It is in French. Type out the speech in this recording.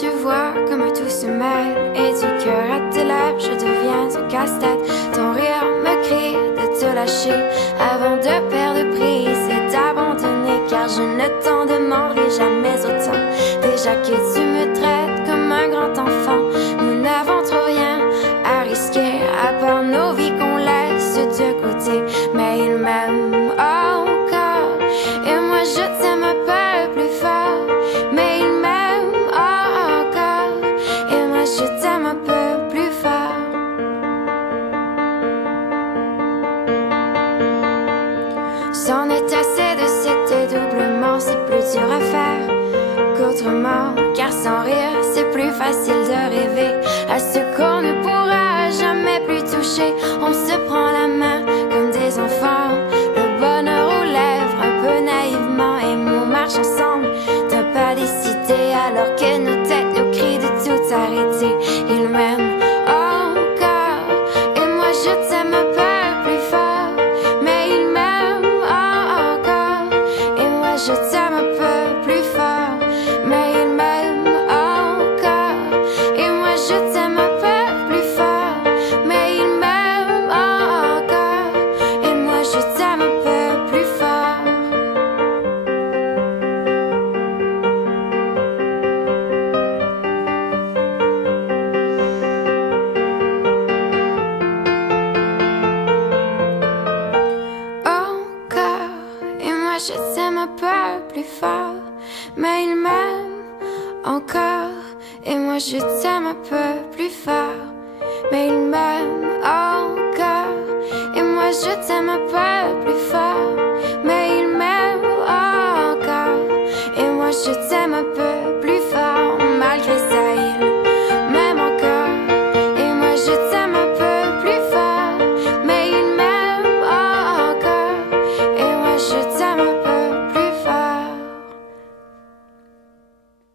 tu vois comme tout se mêle, et du cœur à tes lèvres je deviens un casse-tête. Ton rire me crie de te lâcher avant de perdre prise et d'abandonner, car je ne t'en demanderai jamais autant. Déjà que tu me traites comme un grand enfant, nous n'avons trop rien à risquer à part nos vies qu'on laisse de côté. Mais il m'aime encore et moi je t'aime un peu plus fort. Mais il m'aime encore et moi je t'aime un peu plus fort. C'en est assez de cet doublement, c'est plus dur à faire qu'autrement, car sans rire c'est plus facile de rêver à ce qu'on ne pourra jamais plus toucher. On se prend la main comme des enfants, le bonheur aux lèvres un peu naïvement, et on marche ensemble d'un pas décidé alors que nos têtes nous crient de tout arrêter. Il m'aime encore et moi je t'aime un peu plus fort. Mais il m'aime encore et moi je t'aime un peu plus fort. Mais il m'aime encore et moi je t'aime un peu plus fort. Mais il m'aime encore et moi je t'aime un peu plus fort. Encore et moi je t'aime un peu plus fort. Mais il m'aime encore et moi je t'aime un peu plus fort. Mais il m'aime encore et moi je t'aime un peu plus